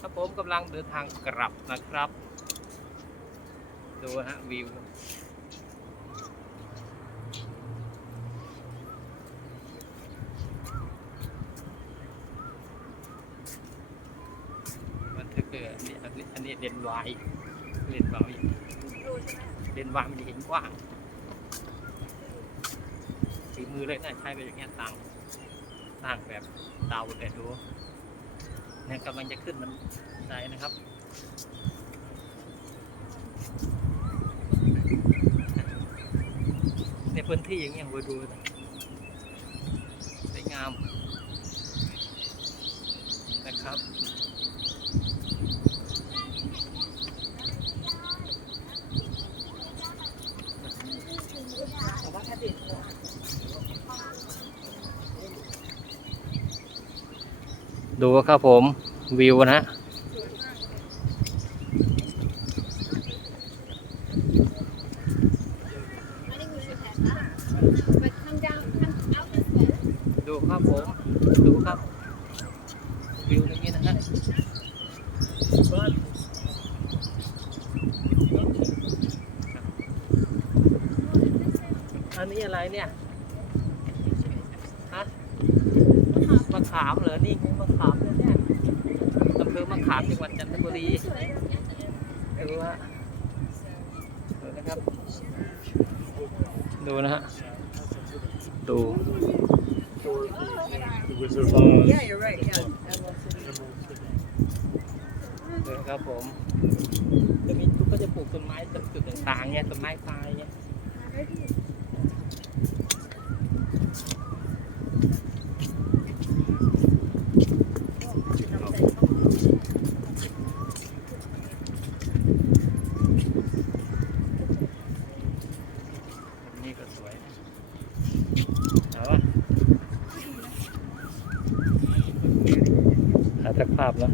ครับผมกำลังเดินทางกลับนะครับ ดูฮะวิวมันทึกเลยอันนี้อันนี้อันนี้เลนส์วาย เลนส์วายเลนส์วามันจะเห็นกว้างฝีมือเลยนะใช้ไปอย่างเงี้ยต่างต่างแบบดาวแต่ดูเนี่ยกำลังจะขึ้นมันได้นะครับในพื้นที่อย่างเงี้ยดูสวยงามนะครับ ดูครับผมวิวนะฮะดูครับผม ดูครับ วิวตรงนี้นะฮะอันนี้อะไรเนี่ย ฮะ มะ ขามเหรอ นี่ไงมะขามเนี่ยเนี่ยอำเภอมะขามจังหวัดจันทบุรีดูฮะดูนะครับ ดูนะฮะ ดู Yeah, you're right. Yeah. เลยครับผม จะมีก็จะปลูกต้นไม้ตามจุดต่างๆเนี่ยต้นไม้ตายเนี่ย นี่ก็สวยเอาวะหาสักภาพแล้ว